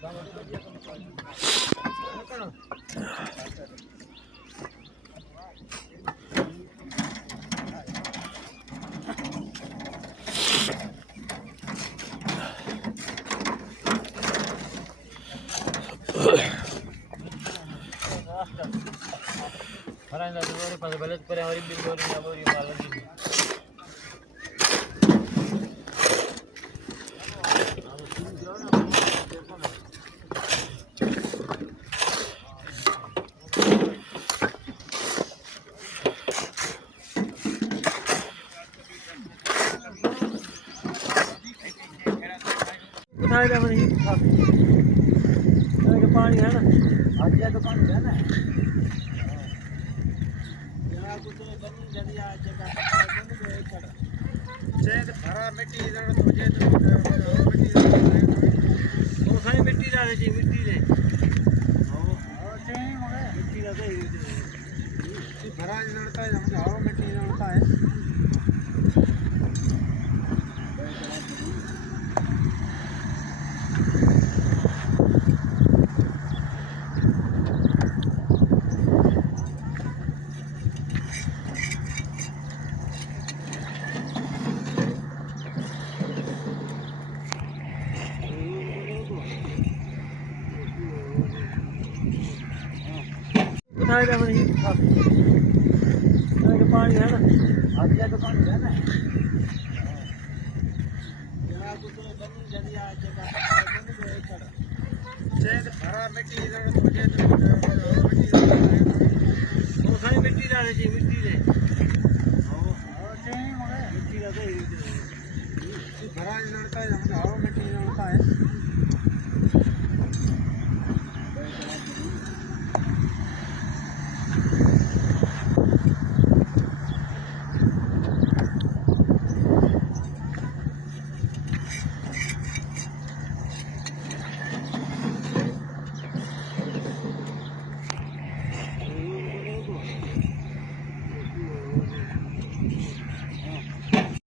Faranda dulu pada balik per hari bimbing nyamuri malam ini. उठाए थे मैंने पानी है ना आज तो पानी है ना मिट्टी मिट्टी डाले जी मिट्टी दे मिट्टी का भरा लड़ता है मिट्टी लड़ता है उठाए थे मैंने पानी है ना आज तो पानी है ना मिट्टी डाले जी मिट्टी दे मिट्टी का भरा लड़ता है मिट्टी लड़ता है